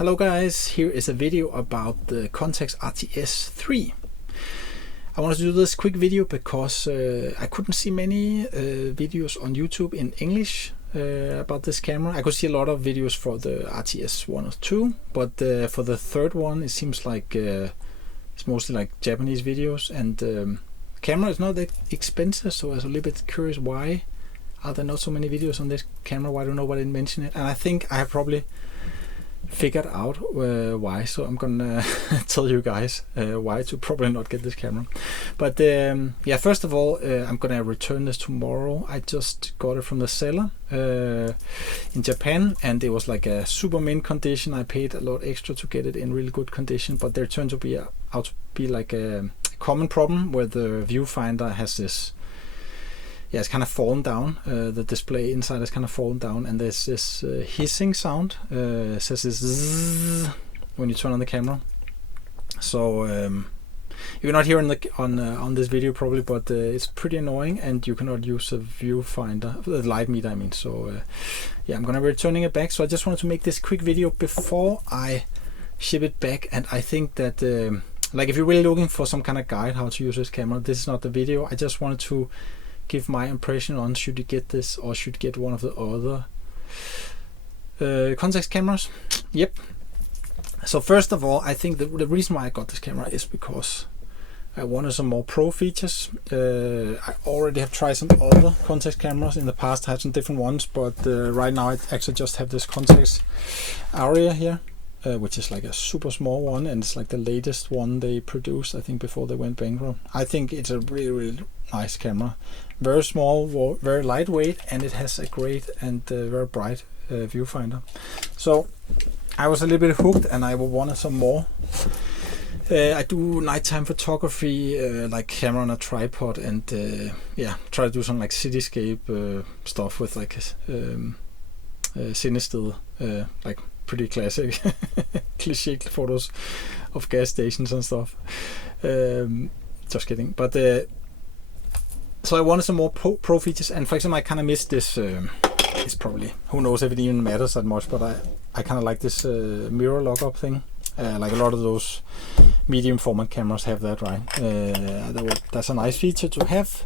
Hello guys, here is a video about the Contax RTS III. I wanted to do this quick video because I couldn't see many videos on YouTube in English about this camera. I could see a lot of videos for the RTS 1 or 2, but for the third one it seems like it's mostly like Japanese videos, and camera is not that expensive, so I was a little bit curious why are there not so many videos on this camera, why don't nobody mention it, and I think I have probably figured out why, so I'm gonna tell you guys why to probably not get this camera. But yeah, first of all, I'm gonna return this tomorrow. I just got it from the seller in Japan, and it was like a super mint condition. I paid a lot extra to get it in really good condition, but there turned to be out to be like a common problem where the viewfinder has this, yeah, it's kind of fallen down. The display inside is kind of fallen down, and there's this hissing sound. It says this zzz when you turn on the camera. So you're not hearing on this video probably, but it's pretty annoying, and you cannot use a viewfinder, the light meter I mean. So yeah, I'm gonna be returning it back. So I just wanted to make this quick video before I ship it back. And I think that like if you're really looking for some kind of guide how to use this camera, this is not the video. I just wanted to give my impression on should you get this or should get one of the other Contax cameras. Yep. So first of all, I think the reason why I got this camera is because I wanted some more pro features. I already have tried some other Contax cameras in the past. I had some different ones, but right now I actually just have this Contax Aria here, which is like a super small one, and it's like the latest one they produced, I think, before they went bankrupt. I think it's a really nice camera, very small, very lightweight, and it has a great and very bright viewfinder. So I was a little bit hooked, and I wanted some more. I do nighttime photography, like camera on a tripod, and yeah, try to do some like cityscape stuff with like cinestill, like pretty classic cliche photos of gas stations and stuff. Just kidding. But so I wanted some more pro features, and for example, I kind of missed this. It's probably, who knows if it even matters that much, but I kind of like this mirror lockup thing. Like a lot of those medium format cameras have that, right? That's a nice feature to have.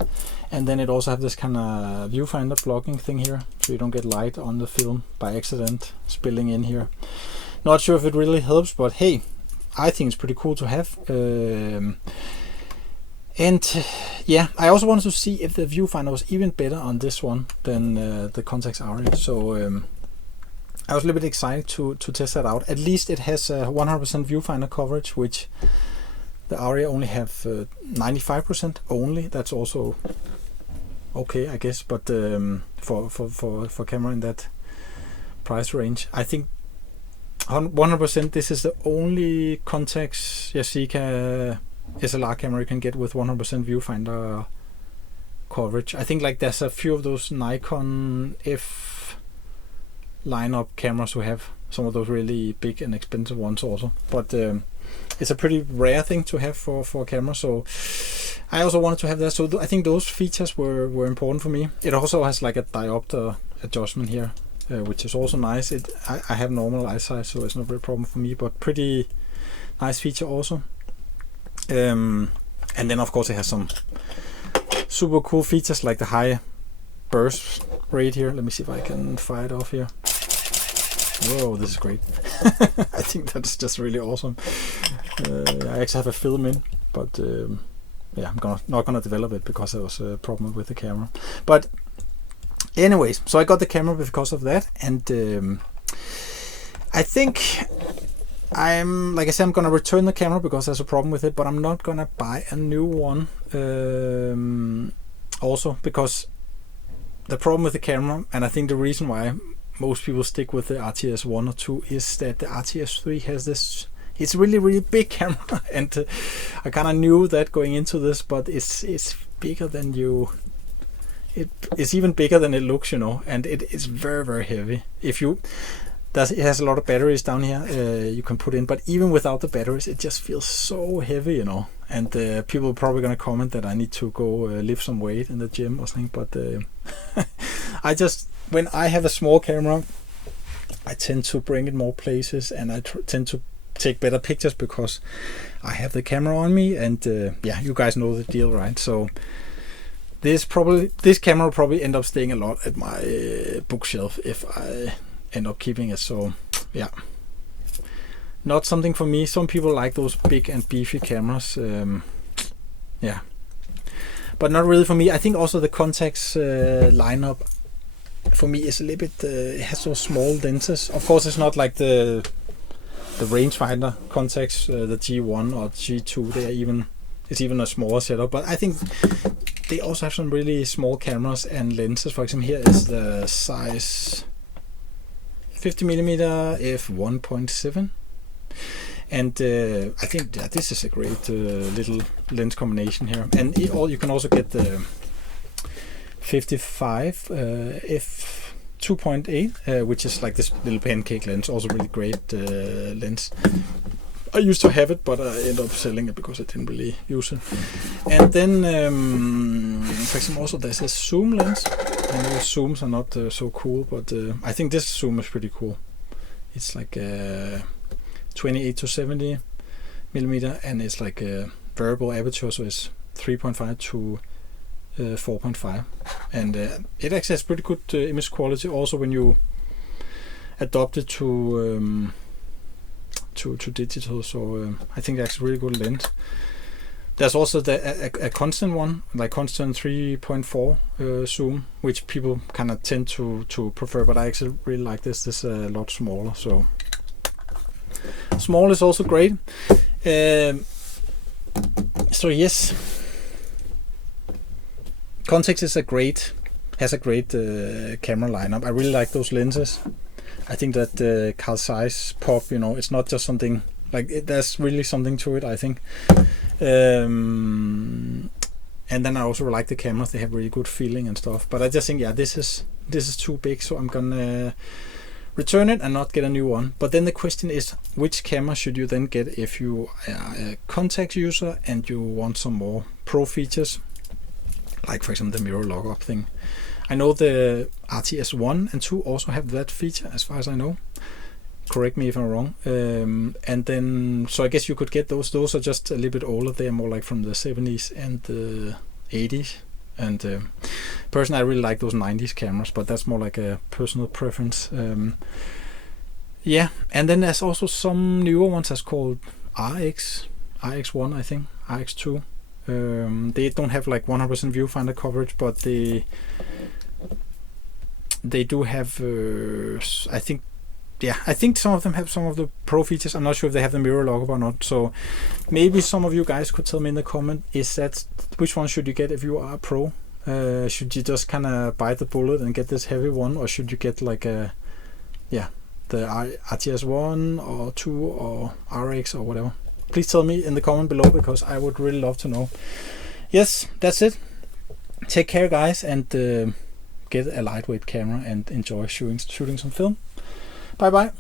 And then it also have this kind of viewfinder blocking thing here, so you don't get light on the film by accident spilling in here. Not sure if it really helps, but hey, I think it's pretty cool to have. And yeah, I also wanted to see if the viewfinder was even better on this one than the Contax Aria. So I was a little bit excited to test that out. At least it has 100% viewfinder coverage, which the Aria only have 95% only. That's also okay, I guess, but for camera in that price range, I think 100%. This is the only Contax Yashica SLR camera you can get with 100% viewfinder coverage. I think like there's a few of those Nikon F lineup cameras who have some of those really big and expensive ones also, but it's a pretty rare thing to have for a camera. So I also wanted to have that. So I think those features were important for me. It also has like a diopter adjustment here, which is also nice. I have normal eyesight, so it's not a problem for me, but pretty nice feature also. And then of course it has some super cool features like the high burst rate here. Let me see if I can fire it off here. Whoa, this is great. I think that's just really awesome. I actually have a film in, but yeah, I'm not gonna develop it because there was a problem with the camera. But anyways, so I got the camera because of that, and I think like I said, I'm gonna return the camera because there's a problem with it, but I'm not gonna buy a new one. Also because the problem with the camera, and I think the reason why most people stick with the RTS 1 or 2 is that the RTS 3 has this, it's really really big camera, and I kind of knew that going into this, but it's bigger than it's even bigger than it looks, you know, and it's very very heavy. It has a lot of batteries down here you can put in, but even without the batteries it just feels so heavy, you know. And people are probably gonna comment that I need to go lift some weight in the gym or something, but I just, when I have a small camera, I tend to bring it more places, and I tend to take better pictures because I have the camera on me, and yeah, you guys know the deal, right? So this camera will probably end up staying a lot at my bookshelf if I end up keeping it. So yeah, not something for me. Some people like those big and beefy cameras, yeah, but not really for me. I think also the Contax lineup for me is a little bit, it has those small lenses. Of course, it's not like the rangefinder Contax, the G1 or G2. It's even a smaller setup, but I think they also have some really small cameras and lenses. For example, here is the size 50mm f1.7, and I think this is a great little lens combination here. And you can also get the 55 f 2.8, which is like this little pancake lens, also really great lens. I used to have it, but I ended up selling it because I didn't really use it. And then, for example, also there's a zoom lens. I know zooms are not so cool, but I think this zoom is pretty cool. It's like 28 to 70 millimeter, and it's like a variable aperture, so it's 3.5 to 4.5, and it actually has pretty good image quality also when you adopt it to digital. So I think that's a really good lens. There's also a constant one, like constant 3.4 zoom, which people kind of tend to prefer, but I actually really like this. This is a lot smaller, so small is also great. So yes, Contax has a great camera lineup. I really like those lenses. I think that Carl Zeiss pop, it's not just something like there's really something to it, I think. And then I also like the cameras; they have really good feeling and stuff. But I just think, yeah, this is too big, so I'm gonna return it and not get a new one. But then the question is, which camera should you then get if you are a Contax user and you want some more pro features? Like for example the mirror lock-up thing. I know the RTS 1 and 2 also have that feature, as far as I know. Correct me if I'm wrong. And then, so I guess you could get those. Those are just a little bit older. They are more like from the 70s and the 80s. And personally, I really like those 90s cameras, but that's more like a personal preference. Yeah, and then there's also some newer ones that's called RX1, I think, RX2. They don't have like 100% viewfinder coverage, but they do have I think some of them have some of the pro features. I'm not sure if they have the mirror lock-up or not, so maybe some of you guys could tell me in the comment, which one should you get if you are a pro? Should you just kind of bite the bullet and get this heavy one, or should you get like the RTS 1 or 2 or RX or whatever? Please tell me in the comment below, because I would really love to know. Yes, that's it. Take care, guys, and get a lightweight camera and enjoy shooting some film. Bye bye.